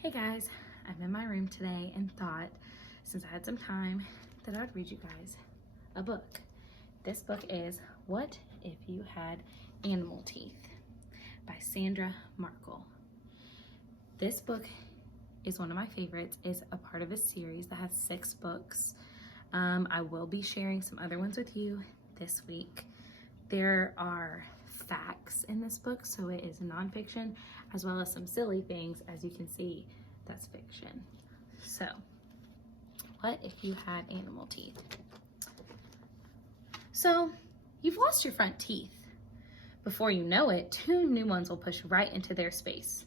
Hey guys, I'm in my room today and thought, since I had some time, that I'd read you guys a book. This book is What If You Had Animal Teeth by Sandra Markle. This book is one of my favorites. It's a part of a series that has 6 books. I will be sharing some other ones with you this week. There are facts in this book, so it is nonfiction, as well as some silly things. As you can see, that's fiction. So, what if you had animal teeth? So, you've lost your front teeth. Before you know it, 2 new ones will push right into their space.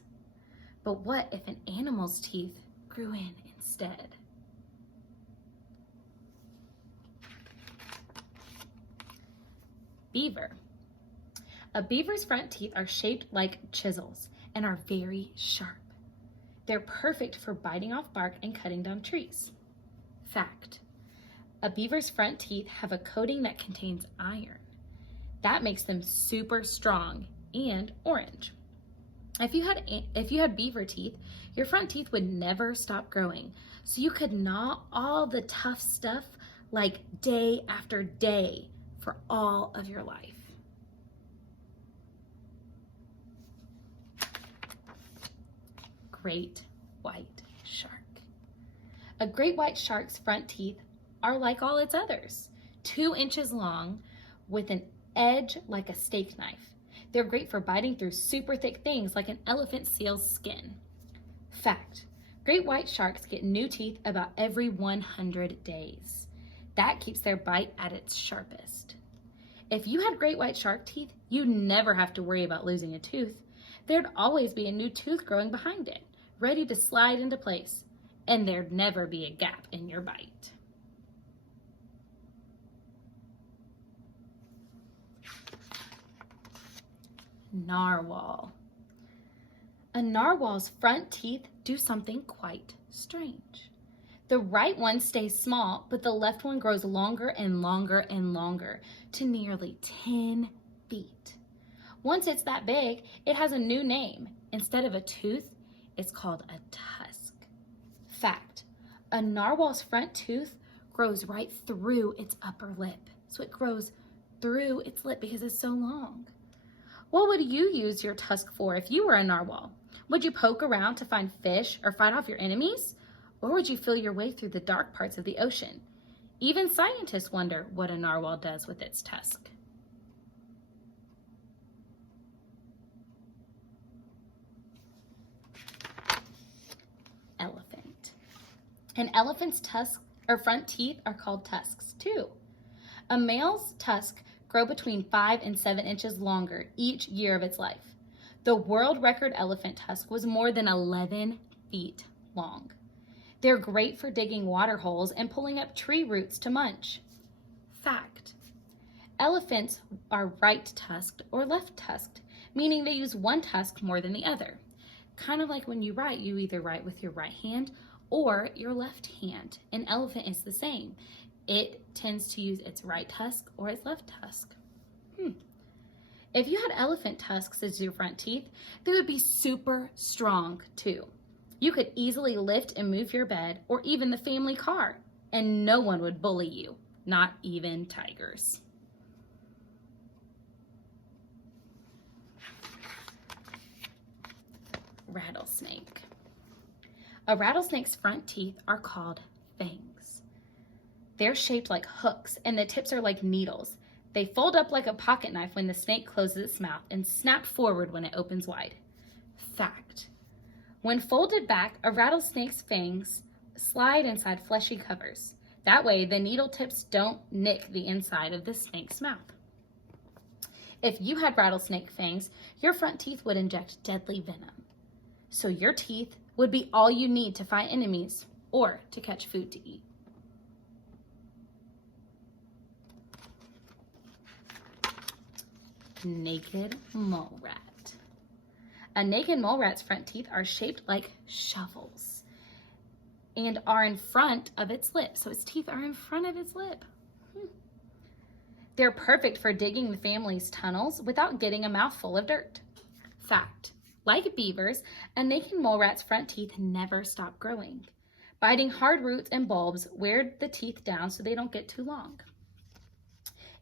But what if an animal's teeth grew in instead? Beaver. A beaver's front teeth are shaped like chisels and are very sharp. They're perfect for biting off bark and cutting down trees. Fact: a beaver's front teeth have a coating that contains iron. That makes them super strong and orange. If you had beaver teeth, your front teeth would never stop growing, so you could gnaw all the tough stuff like day after day for all of your life. Great white shark. A great white shark's front teeth are like all its others, 2 inches long with an edge like a steak knife. They're great for biting through super thick things like an elephant seal's skin. Fact: great white sharks get new teeth about every 100 days. That keeps their bite at its sharpest. If you had great white shark teeth, you'd never have to worry about losing a tooth. There'd always be a new tooth growing behind it, ready to slide into place, and there'd never be a gap in your bite. Narwhal. A narwhal's front teeth do something quite strange. The right one stays small, but the left one grows longer and longer and longer to nearly 10 feet. Once it's that big, it has a new name. Instead of a tooth, it's called a tusk. Fact: a narwhal's front tooth grows right through its upper lip. So it grows through its lip because it's so long. What would you use your tusk for if you were a narwhal? Would you poke around to find fish or fight off your enemies? Or would you feel your way through the dark parts of the ocean? Even scientists wonder what a narwhal does with its tusk. Elephant. An elephant's front teeth are called tusks too. A male's tusk grow between 5 and 7 inches longer each year of its life. The world record elephant tusk was more than 11 feet long. They're great for digging water holes and pulling up tree roots to munch. Fact: elephants are right-tusked or left-tusked, meaning they use one tusk more than the other. Kind of like when you write, you either write with your right hand or your left hand. An elephant is the same. It tends to use its right tusk or its left tusk. If you had elephant tusks as your front teeth, they would be super strong too. You could easily lift and move your bed or even the family car, and no one would bully you, not even tigers. Rattlesnake. A rattlesnake's front teeth are called fangs. They're shaped like hooks, and the tips are like needles. They fold up like a pocket knife when the snake closes its mouth and snap forward when it opens wide. Fact: when folded back, a rattlesnake's fangs slide inside fleshy covers. That way, the needle tips don't nick the inside of the snake's mouth. If you had rattlesnake fangs, your front teeth would inject deadly venom. So your teeth would be all you need to fight enemies or to catch food to eat. Naked mole rat. A naked mole rat's front teeth are shaped like shovels and are in front of its lip. So its teeth are in front of its lip. They're perfect for digging the family's tunnels without getting a mouthful of dirt. Fact: Like beavers, a naked mole rat's front teeth never stop growing. Biting hard roots and bulbs wear the teeth down so they don't get too long.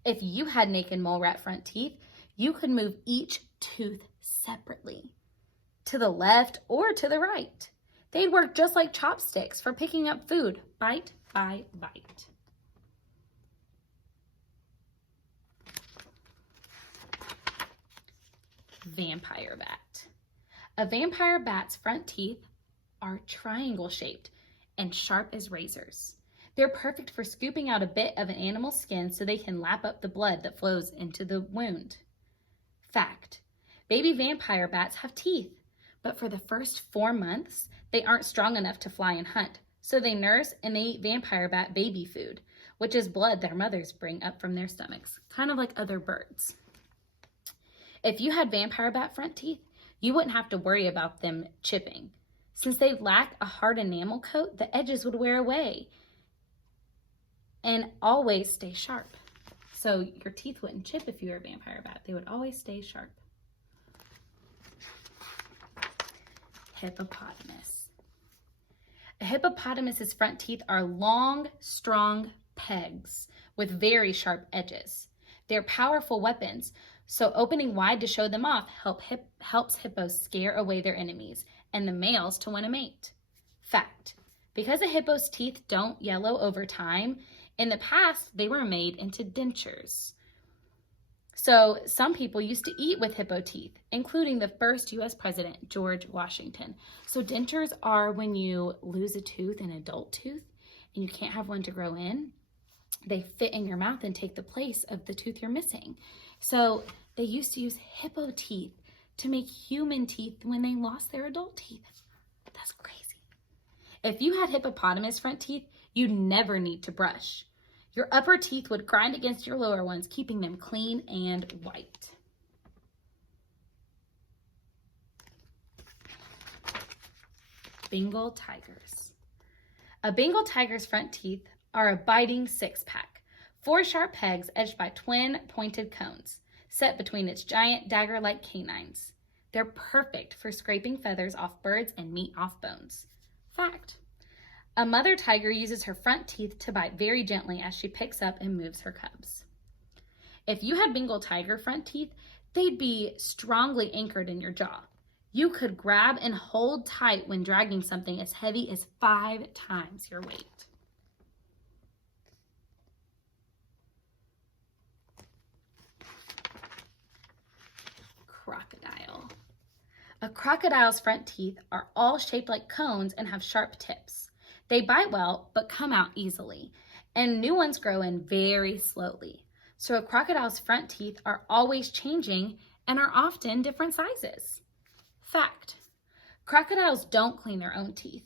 If you had naked mole rat front teeth, you could move each tooth separately, to the left or to the right. They'd work just like chopsticks for picking up food, bite by bite. Vampire bat. A vampire bat's front teeth are triangle-shaped and sharp as razors. They're perfect for scooping out a bit of an animal's skin so they can lap up the blood that flows into the wound. Fact: baby vampire bats have teeth, but for the first 4 months, they aren't strong enough to fly and hunt, so they nurse and they eat vampire bat baby food, which is blood their mothers bring up from their stomachs, kind of like other birds. If you had vampire bat front teeth, you wouldn't have to worry about them chipping. Since they lack a hard enamel coat, the edges would wear away and always stay sharp. So your teeth wouldn't chip if you were a vampire bat. They would always stay sharp. Hippopotamus. A hippopotamus's front teeth are long, strong pegs with very sharp edges. They're powerful weapons, so opening wide to show them off helps hippos scare away their enemies and the males to win a mate. Fact: because a hippo's teeth don't yellow over time, in the past they were made into dentures. So some people used to eat with hippo teeth, including the first U.S. president, George Washington. So dentures are when you lose a tooth, an adult tooth, and you can't have one to grow in. They fit in your mouth and take the place of the tooth you're missing. So they used to use hippo teeth to make human teeth when they lost their adult teeth. That's crazy. If you had hippopotamus front teeth, you'd never need to brush. Your upper teeth would grind against your lower ones, keeping them clean and white. Bengal Tigers. A Bengal tiger's front teeth are a biting six-pack, 4 sharp pegs edged by twin pointed cones, set between its giant dagger-like canines. They're perfect for scraping feathers off birds and meat off bones. Fact: a mother tiger uses her front teeth to bite very gently as she picks up and moves her cubs. If you had Bengal tiger front teeth, they'd be strongly anchored in your jaw. You could grab and hold tight when dragging something as heavy as 5 times your weight. Crocodile. A crocodile's front teeth are all shaped like cones and have sharp tips. They bite well, but come out easily, and new ones grow in very slowly. So a crocodile's front teeth are always changing and are often different sizes. Fact: crocodiles don't clean their own teeth.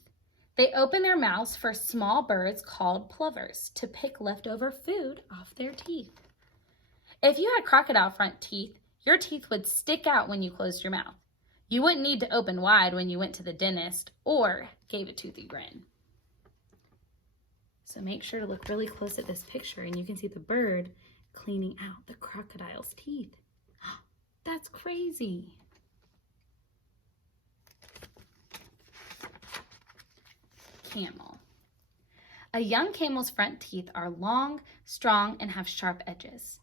They open their mouths for small birds called plovers to pick leftover food off their teeth. If you had crocodile front teeth, your teeth would stick out when you closed your mouth. You wouldn't need to open wide when you went to the dentist or gave a toothy grin. So make sure to look really close at this picture and you can see the bird cleaning out the crocodile's teeth. That's crazy. Camel. A young camel's front teeth are long, strong, and have sharp edges.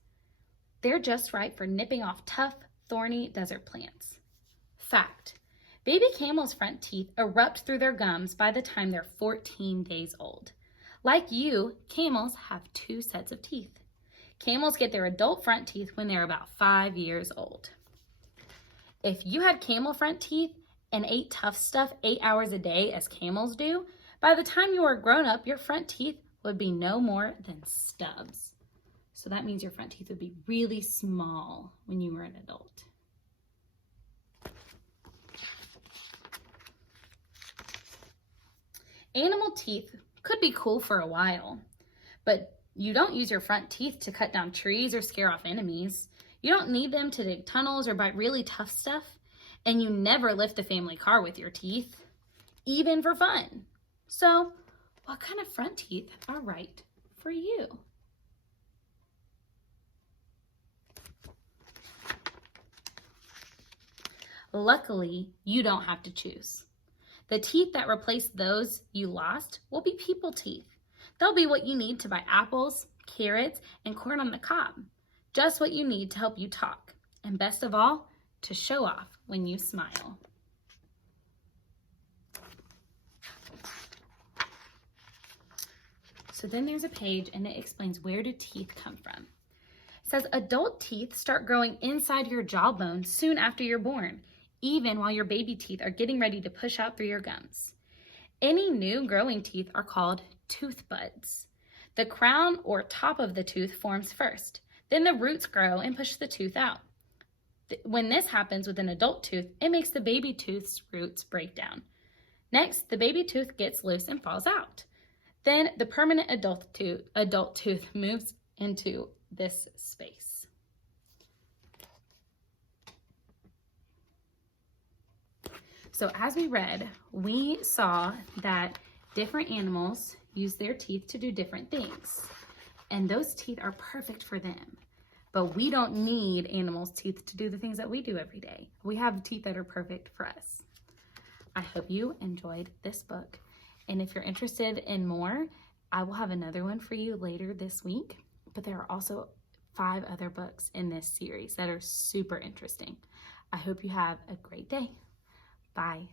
They're just right for nipping off tough, thorny desert plants. Fact: baby camels' front teeth erupt through their gums by the time they're 14 days old. Like you, camels have 2 sets of teeth. Camels get their adult front teeth when they're about 5 years old. If you had camel front teeth and ate tough stuff 8 hours a day as camels do, by the time you were grown up, your front teeth would be no more than stubs. So that means your front teeth would be really small when you were an adult. Animal teeth could be cool for a while, but you don't use your front teeth to cut down trees or scare off enemies. You don't need them to dig tunnels or bite really tough stuff, and you never lift the family car with your teeth, even for fun. So, what kind of front teeth are right for you? Luckily, you don't have to choose. The teeth that replace those you lost will be people teeth. They'll be what you need to buy apples, carrots, and corn on the cob. Just what you need to help you talk. And best of all, to show off when you smile. So then there's a page and it explains where do teeth come from. It says adult teeth start growing inside your jawbone soon after you're born, even while your baby teeth are getting ready to push out through your gums. Any new growing teeth are called tooth buds. The crown or top of the tooth forms first. Then the roots grow and push the tooth out. When this happens with an adult tooth, it makes the baby tooth's roots break down. Next, the baby tooth gets loose and falls out. Then the permanent adult tooth moves into this space. So as we read, we saw that different animals use their teeth to do different things. And those teeth are perfect for them. But we don't need animals' teeth to do the things that we do every day. We have teeth that are perfect for us. I hope you enjoyed this book. And if you're interested in more, I will have another one for you later this week. But there are also 5 other books in this series that are super interesting. I hope you have a great day. Bye.